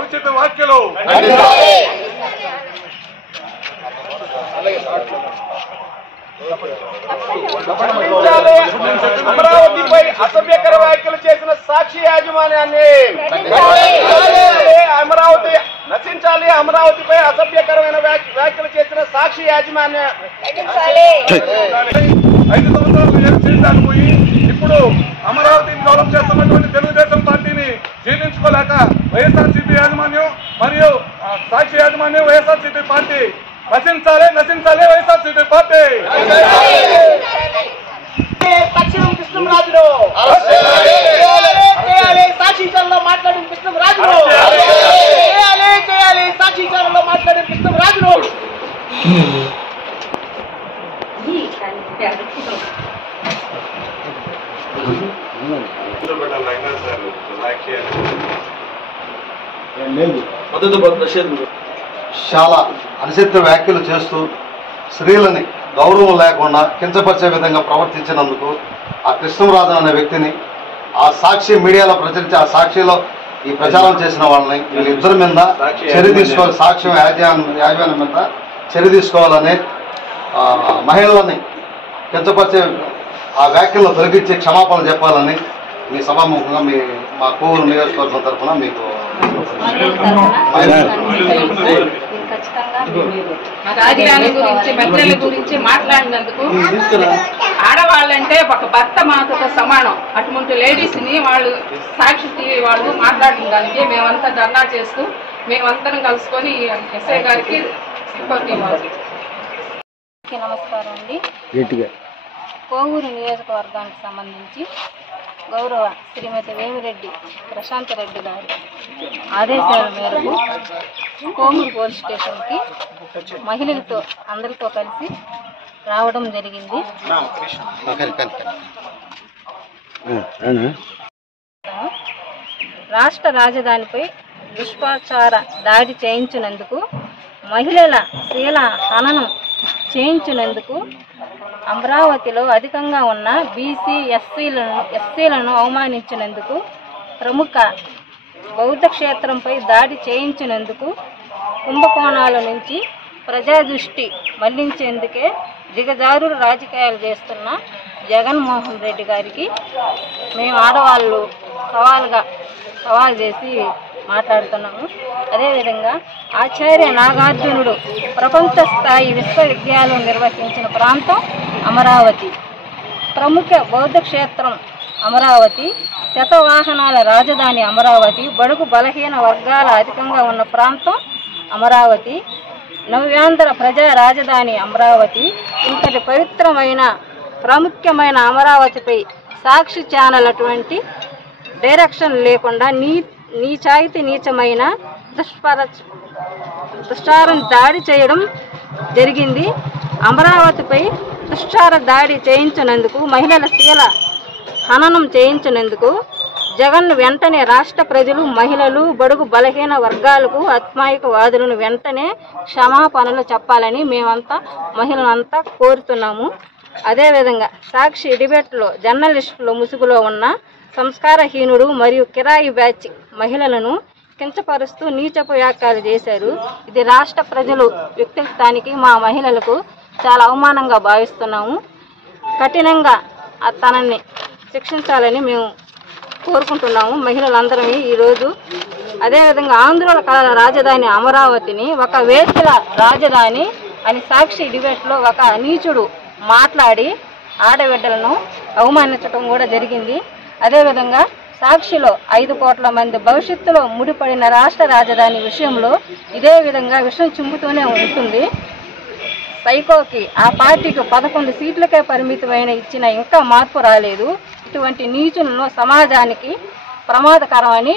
ఔచిత్య వ్యాఖ్యలు అమరావతిపై అసభ్యకర వ్యాఖ్యలు చేసిన సాక్షి యాజమాన్యాన్ని అమరావతి నశించాలి. అమరావతిపై అసభ్యకరమైన వ్యాఖ్యలు చేసిన సాక్షి యాజమాన్యం 5 సంవత్సరాలు చేయడానికి పోయి ఇప్పుడు అమరావతిని డెవలప్ చేస్తున్నటువంటి తెలుగుదేశం పార్టీని జీర్ణించుకోలేక వైఎస్ఆర్సీపీ యాజమాన్యం మరియు సాక్షి యాజమాన్యం వైఎస్ఆర్సీపీ పార్టీ నశించాలి నశించాలి వైఎస్ఆర్సీపీ పార్టీ. తక్షణం కృష్ణంరాజును సాక్షి ఛానల్లో మాట్లాడిన కృష్ణంరాజును చేయాలి. సాక్షి ఛానల్లో మాట్లాడిన కృష్ణంరాజును చాలా అనుచిత వ్యాఖ్యలు చేస్తూ స్త్రీలని గౌరవం లేకుండా కించపరిచే విధంగా ప్రవర్తించినందుకు ఆ కృష్ణంరాజు అనే వ్యక్తిని ఆ సాక్షి మీడియాలో ప్రచురించి ఆ సాక్షిలో ఈ ప్రచారం చేసిన వాళ్ళని వీళ్ళిద్దరి మీద చర్య తీసుకోవాలి. సాక్ష్యం యాజమాన్యం మీద చర్య తీసుకోవాలని మహిళలని కించపరిచే ఆ వ్యాఖ్యలను తొలగించి క్షమాపణ చెప్పాలని మీ సభాముఖంగా మా కోవూరు నియోజకవర్గం తరఫున మీకు రాజధాని గురించి మహిళల గురించి మాట్లాడినందుకు ఆడవాళ్ళంటే ఒక భర్త మాతతో సమానం. అటువంటి లేడీస్ ని వాళ్ళు సాక్షి టీవీ వాళ్ళు మాట్లాడిన దానికి మేమంతా ధర్నా చేస్తూ మేమందరం కలుసుకొని ఎస్ఐ గారికి రిపోర్ట్ ఇవ్వాలి. నమస్కారం అండి. కోవూరు నియోజకవర్గానికి సంబంధించి గౌరవ శ్రీమతి వేమిరెడ్డి ప్రశాంత్ రెడ్డి గారి ఆదేశాల మేరకు కోవూరు పోలీస్ స్టేషన్కి మహిళలతో అందరితో కలిసి రావడం జరిగింది. రాష్ట్ర రాజధానిపై దుష్ప్రచార దాడి చేయించినందుకు, మహిళల శీల హననం చేయించినందుకు, అమరావతిలో అధికంగా ఉన్న బీసీ ఎస్సీలను అవమానించినందుకు, ప్రముఖ బౌద్ధ క్షేత్రంపై దాడి చేయించినందుకు, కుంభకోణాల నుంచి ప్రజా దృష్టి మళ్లించేందుకే దిగజారు రాజకీయాలు చేస్తున్న జగన్మోహన్ రెడ్డి గారికి మేము ఆడవాళ్ళు సవాల్ చేసి మాట్లాడుతున్నాము. అదేవిధంగా ఆచార్య నాగార్జునుడు ప్రపంచ స్థాయి విశ్వవిద్యాలయం నిర్వహించిన ప్రాంతం అమరావతి, ప్రముఖ బౌద్ధ క్షేత్రం అమరావతి, శతవాహనాల రాజధాని అమరావతి, బడుగు బలహీన వర్గాల అధికంగా ఉన్న ప్రాంతం అమరావతి, నవ్యాంధ్ర ప్రజా రాజధాని అమరావతి. ఇంతటి పవిత్రమైన ప్రాముఖ్యమైన అమరావతిపై సాక్షి ఛానల్ అటువంటి డైరెక్షన్ లేకుండా నీచమైన దుష్టారం దాడి చేయడం జరిగింది. అమరావతిపై దుష్టార దాడి చేయించినందుకు, మహిళల శీల హననం చేయించినందుకు జగన్ వెంటనే రాష్ట్ర ప్రజలు, మహిళలు, బడుగు బలహీన వర్గాలకు, ఆత్మాయికవాదులను వెంటనే క్షమాపణలు చెప్పాలని మేమంతా మహిళలంతా కోరుతున్నాము. అదేవిధంగా సాక్షి డిబేట్లో జర్నలిస్టుల ముసుగులో ఉన్న సంస్కారహీనుడు మరియు కిరాయి బ్యాచ్ మహిళలను కించపరుస్తూ నీచపు వ్యాఖ్యలు చేశారు. ఇది రాష్ట్ర ప్రజలు వ్యక్తిత్వానికి, మా మహిళలకు చాలా అవమానంగా భావిస్తున్నాము. కఠినంగా తనని శిక్షించాలని మేము కోరుకుంటున్నాము మహిళలందరం ఈరోజు. అదేవిధంగా ఆంధ్రుల కళల రాజధాని అమరావతిని ఒక వేశ్యల రాజధాని అని సాక్షి డిబేట్లో ఒక నీచుడు మాట్లాడి ఆడబిడ్డలను అవమానించడం కూడా జరిగింది. అదేవిధంగా సాక్షిలో 5 కోట్ల మంది భవిష్యత్తులో ముడిపడిన రాష్ట్ర రాజధాని విషయంలో ఇదే విధంగా విషయం చిమ్ముతూనే ఉంటుంది. సైకోకి ఆ పార్టీకి 11 సీట్లకే పరిమితమైన ఇచ్చిన ఇంకా మార్పు రాలేదు. ఇటువంటి నీచులను సమాజానికి ప్రమాదకరమని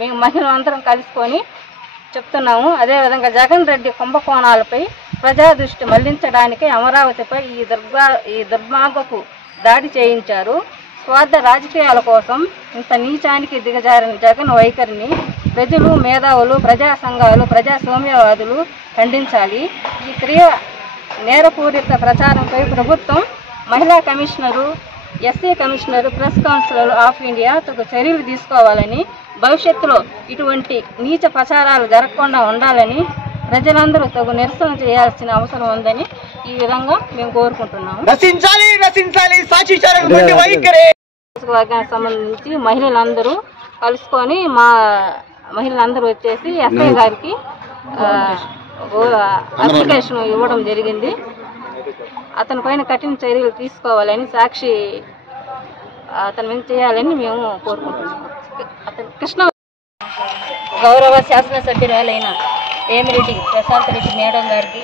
మేము మహిళలందరం కలుసుకొని చెప్తున్నాము. అదేవిధంగా జగన్ రెడ్డి కుంభకోణాలపై ప్రజా దృష్టి మళ్లించడానికి అమరావతిపై ఈ దుర్మార్గపు దాడి చేయించారు. స్వార్థ రాజకీయాల కోసం ఇంత నీచానికి దిగజారిన జగన్ వైఖరిని ప్రజలు, మేధావులు, ప్రజా సంఘాలు, ప్రజాస్వామ్యవాదులు ఖండించాలి. ఈ నేరపూరిత ప్రచారంపై ప్రభుత్వం, మహిళా commissioner SC commissioner, press councillor of India తగు చర్యలు తీసుకోవాలని, భవిష్యత్తులో ఇటువంటి నీచ ప్రచారాలు జరగకుండా ఉండాలని ప్రజలందరూ తగు నిరసన చేయాల్సిన అవసరం ఉందని ఈ విధంగా మేము కోరుకుంటున్నాము. వర్గానికి సంబంధించి మహిళలందరూ కలుసుకొని మహిళలందరూ వచ్చేసి ఎస్ఐ గారికి అప్లికేషన్ ఇవ్వడం జరిగింది. అతని పైన కఠిన చర్యలు తీసుకోవాలని, సాక్షి అతని మీద చేయాలని మేము కోరుకుంటున్నాము. అతను కృష్ణ గౌరవ శాసనసభ్యురాలైన వేమిరెడ్డి ప్రశాంత్ రెడ్డి మేడం గారికి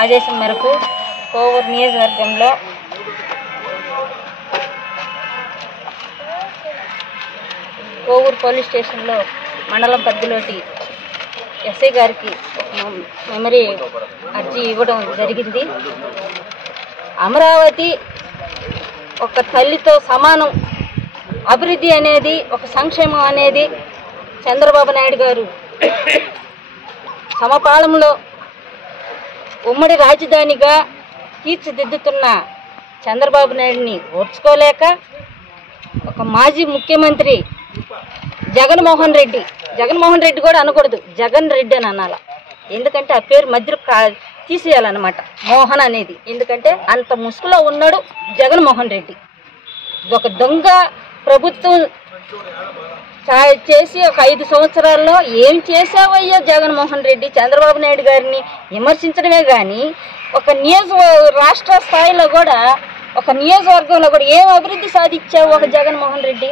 ఆదేశం మేరకు కోవూరు నియోజకవర్గంలో కోవూరు పోలీస్ స్టేషన్లో మండలం పరిధిలోటి ఎస్ఐ గారికి మెమరీ అర్జీ ఇవ్వడం జరిగింది. అమరావతి ఒక తల్లితో సమానం, అభివృద్ధి అనేది, ఒక సంక్షేమం అనేది చంద్రబాబు నాయుడు గారు సమపాలంలో ఉమ్మడి రాజధానిగా తీర్చిదిద్దుతున్న చంద్రబాబు నాయుడిని ఓర్చుకోలేక ఒక మాజీ ముఖ్యమంత్రి జగన్మోహన్ రెడ్డి కూడా అనకూడదు, జగన్ రెడ్డి అని అనాల. ఎందుకంటే ఆ పేరు మధ్యలో తీసేయాలన్నమాట, మోహన్ అనేది. ఎందుకంటే అంత ముసుగులో ఉన్నాడు జగన్మోహన్ రెడ్డి. ఒక దొంగ ప్రభుత్వం చేసి ఒక 5 సంవత్సరాల్లో ఏం చేసావయ్యా జగన్మోహన్ రెడ్డి? చంద్రబాబు నాయుడు గారిని విమర్శించడమే కానీ ఒక రాష్ట్ర స్థాయిలో కూడా, ఒక నియోజకవర్గంలో కూడా ఏం అభివృద్ధి సాధించావు ఒక జగన్మోహన్ రెడ్డి?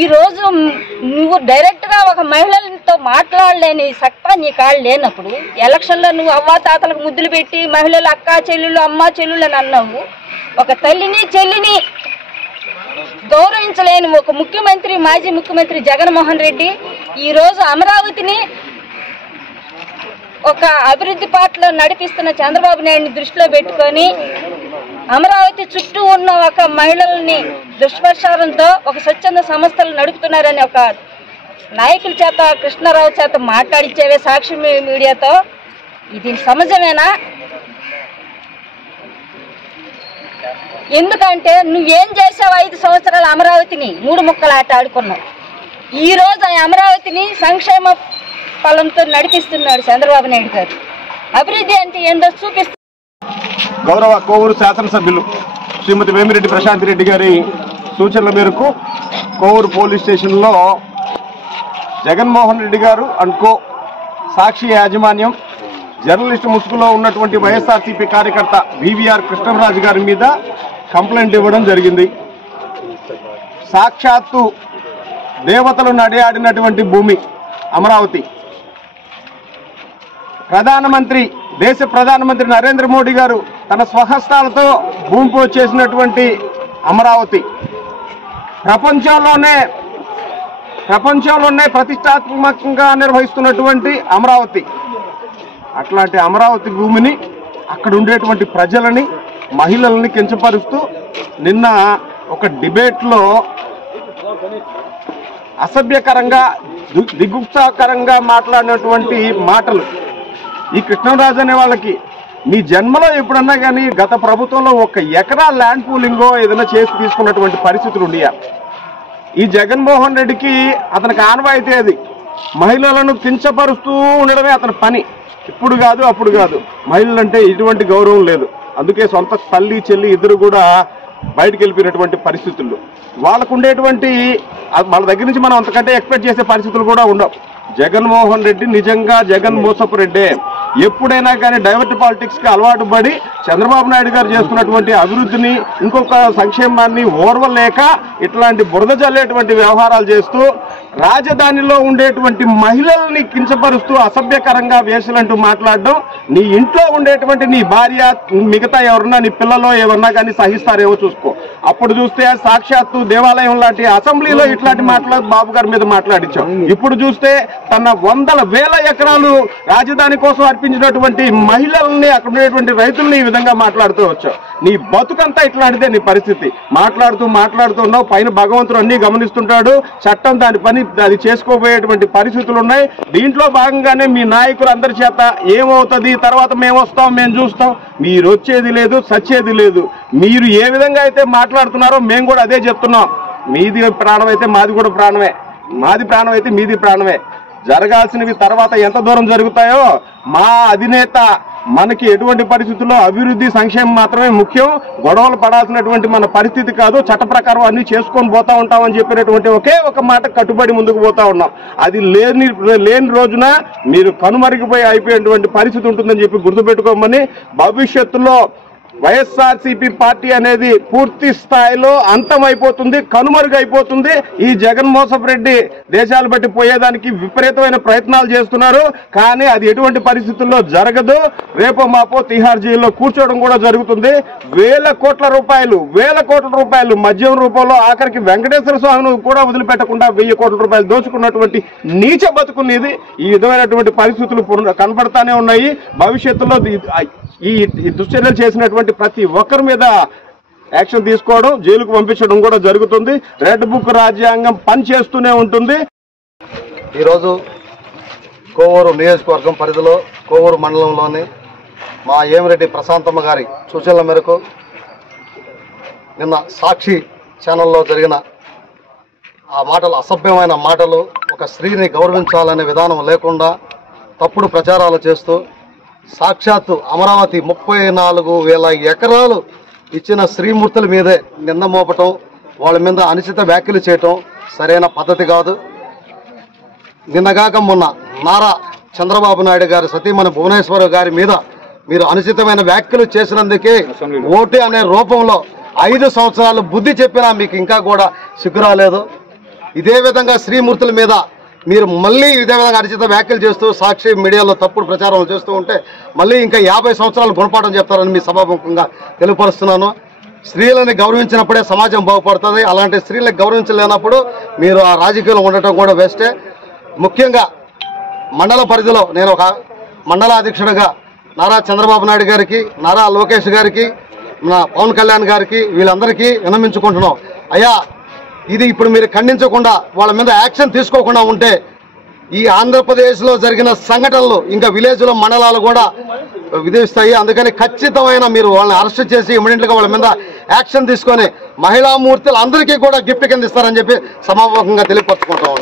ఈరోజు నువ్వు డైరెక్ట్గా ఒక మహిళలతో మాట్లాడలేని సత్తా నీ కాళ్ళు లేనప్పుడు, ఎలక్షన్లో నువ్వు అవ్వాతాతలకు ముద్దులు పెట్టి మహిళలు అక్క చెల్లెళ్ళు, అమ్మ చెల్లెళ్ళు అని అన్నావు. ఒక తల్లిని చెల్లిని గౌరవించలేని ఒక ముఖ్యమంత్రి, మాజీ ముఖ్యమంత్రి జగన్మోహన్ రెడ్డి ఈరోజు అమరావతిని ఒక అభివృద్ధి పాటలో నడిపిస్తున్న చంద్రబాబు నాయుడిని దృష్టిలో పెట్టుకొని అమరావతి చుట్టూ ఉన్న ఒక మహిళల్ని దుష్ప్రచారంతో ఒక స్వచ్ఛంద సంస్థలు నడుపుతున్నారని ఒక నాయకుల చేత, కృష్ణారావు చేత మాట్లాడించేవే సాక్షి మీడియాతో. ఇది సమాజమేనా? ఎందుకంటే నువ్వేం చేసావు? 5 సంవత్సరాల అమరావతిని 3 ముక్కలు ఆట ఆడుకున్నావు. ఈరోజు ఆ అమరావతిని సంక్షేమ ఫలంతో నడిపిస్తున్నాడు చంద్రబాబు నాయుడు గారు. అభివృద్ధి అంటే ఏందో చూపిస్తున్నారు. గౌరవ కోవూరు శాసనసభ్యులు శ్రీమతి వేమిరెడ్డి ప్రశాంత్ రెడ్డి గారి సూచనల మేరకు కోవూరు పోలీస్ స్టేషన్లో జగన్మోహన్ రెడ్డి గారు అనుకో సాక్షి యాజమాన్యం జర్నలిస్టు ముసుగులో ఉన్నటువంటి వైఎస్ఆర్సీపీ కార్యకర్త వివిఆర్ కృష్ణరాజు గారి మీద కంప్లైంట్ ఇవ్వడం జరిగింది. సాక్షాత్తు దేవతలు నడియాడినటువంటి భూమి అమరావతి. దేశ ప్రధానమంత్రి నరేంద్ర మోడీ గారు తన స్వహస్తాలతో భూమి పూజ చేసినటువంటి అమరావతి, ప్రపంచంలోనే ప్రతిష్టాత్మకంగా నిర్వహిస్తున్నటువంటి అమరావతి. అట్లాంటి అమరావతి భూమిని, అక్కడ ఉండేటువంటి ప్రజలని, మహిళల్ని కించపరుస్తూ నిన్న ఒక డిబేట్లో అసభ్యకరంగా, దిగుప్సాకరంగా మాట్లాడినటువంటి మాటలు. ఈ కృష్ణరాజు అనే వాళ్ళకి మీ జన్మలో ఎప్పుడన్నా కానీ గత ప్రభుత్వంలో 1 ఎకరా ల్యాండ్ పూలింగో ఏదైనా చేసి తీసుకున్నటువంటి పరిస్థితులు ఉండేయా? ఈ జగన్మోహన్ రెడ్డికి అతనికి ఆనవాయితీ అది. మహిళలను కించపరుస్తూ ఉండడమే అతని పని. ఇప్పుడు కాదు, అప్పుడు కాదు. మహిళలంటే ఎటువంటి గౌరవం లేదు. అందుకే సొంత తల్లి చెల్లి ఇద్దరు కూడా బయటకు వెళ్ళిపోయినటువంటి పరిస్థితుల్లో వాళ్ళకు ఉండేటువంటి, వాళ్ళ దగ్గర నుంచి మనం అంతకంటే ఎక్స్పెక్ట్ చేసే పరిస్థితులు కూడా ఉండవు. జగన్మోహన్ రెడ్డి నిజంగా జగన్ మోసపు రెడ్డే. ఎప్పుడైనా కానీ డైవర్ట్ పాలిటిక్స్కి అలవాటు పడి చంద్రబాబు నాయుడు గారు చేస్తున్నటువంటి అభివృద్ధిని, ఇంకొక సంక్షేమాన్ని ఓర్వలేక ఇట్లాంటి బురద జల్లేటువంటి వ్యవహారాలు చేస్తూ రాజధానిలో ఉండేటువంటి మహిళల్ని కించపరుస్తూ అసభ్యకరంగా వేసలంటూ మాట్లాడడం, నీ ఇంట్లో ఉండేటువంటి నీ భార్య, మిగతా ఎవరన్నా నీ పిల్లలో ఏమన్నా కానీ సహిస్తారేమో చూసుకో. అప్పుడు చూస్తే సాక్షాత్తు దేవాలయం లాంటి అసెంబ్లీలో ఇట్లాంటి బాబు గారి మీద మాట్లాడించాం. ఇప్పుడు చూస్తే తన 100,000 ఎకరాలు రాజధాని కోసం నేర్పించినటువంటి మహిళల్ని, అక్కడ ఉండేటువంటి రైతుల్ని ఈ విధంగా మాట్లాడుతూ వచ్చావు. నీ బతుకంతా ఇట్లాంటిదే నీ పరిస్థితి. మాట్లాడుతున్నావు. పైన భగవంతుడు అన్ని గమనిస్తుంటాడు. చట్టం దాని పని అది చేసుకోబోయేటువంటి పరిస్థితులు ఉన్నాయి. దీంట్లో భాగంగానే మీ నాయకులు అందరి చేత ఏమవుతుంది, తర్వాత మేము వస్తాం, మేము చూస్తాం, మీరు వచ్చేది లేదు, సచ్చేది లేదు. మీరు ఏ విధంగా అయితే మాట్లాడుతున్నారో మేము కూడా అదే చెప్తున్నాం. మీది ప్రాణం అయితే మాది కూడా ప్రాణమే, మాది ప్రాణం అయితే మీది ప్రాణమే. జరగాల్సినవి తర్వాత ఎంత దూరం జరుగుతాయో, మా అధినేత మనకి ఎటువంటి పరిస్థితుల్లో అభివృద్ధి సంక్షేమం మాత్రమే ముఖ్యం, గొడవలు పడాల్సినటువంటి మన పరిస్థితి కాదు, చట్ట ప్రకారం అన్ని చేసుకొని పోతా ఉంటామని చెప్పినటువంటి ఒకే ఒక మాట కట్టుబడి ముందుకు పోతా ఉన్నాం. అది లేని రోజున మీరు కనుమరిగిపోయి అయిపోయేటువంటి పరిస్థితి ఉంటుందని చెప్పి గుర్తుపెట్టుకోమని, భవిష్యత్తులో వైఎస్ఆర్సీపీ పార్టీ అనేది పూర్తి స్థాయిలో అంతమైపోతుంది, కనుమరుగైపోతుంది. ఈ జగన్మోహన్ రెడ్డి దేశాలు బట్టి పోయేదానికి విపరీతమైన ప్రయత్నాలు చేస్తున్నారు, కానీ అది ఎటువంటి పరిస్థితుల్లో జరగదు. రేపో మాపో తిహార్ జైల్లో కూర్చోవడం కూడా జరుగుతుంది. వేల కోట్ల రూపాయలు మద్యం రూపంలో ఆఖరికి వెంకటేశ్వర స్వామిని కూడా వదిలిపెట్టకుండా 1000 కోట్ల రూపాయలు దోచుకున్నటువంటి నీచ బతుకునేది. ఈ విధమైనటువంటి పరిస్థితులు కనబడతానే ఉన్నాయి. భవిష్యత్తులో ఈ దుశ్చర్యలు చేసినటువంటి ప్రతి ఒక్కరి మీద యాక్షన్ తీసుకోవడం, జైలుకు పంపించడం కూడా జరుగుతుంది. రెడ్ బుక్ రాజ్యాంగం పనిచేస్తూనే ఉంటుంది. ఈరోజు కోవూరు నియోజకవర్గం పరిధిలో కోవూరు మండలంలోని మా ఏమిరెడ్డి ప్రశాంతమ్మ గారి సూచనల మేరకు నిన్న సాక్షి ఛానల్లో జరిగిన ఆ మాటలు, అసభ్యమైన మాటలు, ఒక స్త్రీని గౌరవించాలనే విధానం లేకుండా తప్పుడు ప్రచారాలు చేస్తూ సాక్షాత్తు అమరావతి 34,000 ఎకరాలు ఇచ్చిన శ్రీమూర్తుల మీదే నింద మోపటం, వాళ్ళ మీద అనుచిత వ్యాఖ్యలు చేయటం సరైన పద్ధతి కాదు. నిన్నగాక మొన్న నారా చంద్రబాబు నాయుడు గారి సతీమణి భువనేశ్వర్ గారి మీద మీరు అనుచితమైన వ్యాఖ్యలు చేసినందుకే ఓటు అనే రూపంలో 5 సంవత్సరాలు బుద్ధి చెప్పినా మీకు ఇంకా కూడా సిగ్గు రాలేదు. ఇదే విధంగా శ్రీమూర్తుల మీద మీరు మళ్ళీ ఇదే విధంగా అనుచిత వ్యాఖ్యలు చేస్తూ సాక్షి మీడియాలో తప్పుడు ప్రచారం చేస్తూ ఉంటే మళ్ళీ ఇంకా 50 సంవత్సరాలు గుణపాఠం చెప్తారని మీ సభాముఖంగా తెలియపరుస్తున్నాను. స్త్రీలని గౌరవించినప్పుడే సమాజం బాగుపడుతుంది. అలాంటి స్త్రీలకు గౌరవించలేనప్పుడు మీరు ఆ రాజకీయాల్లో ఉండటం కూడా వేస్టే. ముఖ్యంగా మండల పరిధిలో నేను ఒక మండల అధ్యక్షుడిగా నారా చంద్రబాబు నాయుడు గారికి, నారా లోకేష్ గారికి, నా పవన్ కళ్యాణ్ గారికి, వీళ్ళందరికీ విన్నవించుకుంటున్నాం. అయ్యా, ఇది ఇప్పుడు మీరు ఖండించకుండా వాళ్ళ మీద యాక్షన్ తీసుకోకుండా ఉంటే ఈ ఆంధ్రప్రదేశ్లో జరిగిన సంఘటనలు ఇంకా విలేజ్లో మండలాలు కూడా విధిస్తాయి. అందుకని ఖచ్చితమైన మీరు వాళ్ళని అరెస్ట్ చేసి ఇమీడియట్గా వాళ్ళ మీద యాక్షన్ తీసుకొని మహిళామూర్తులు అందరికీ కూడా గిఫ్ట్ కింద ఇస్తారని చెప్పి సమాపకంగా తెలియపరచుకుంటాం.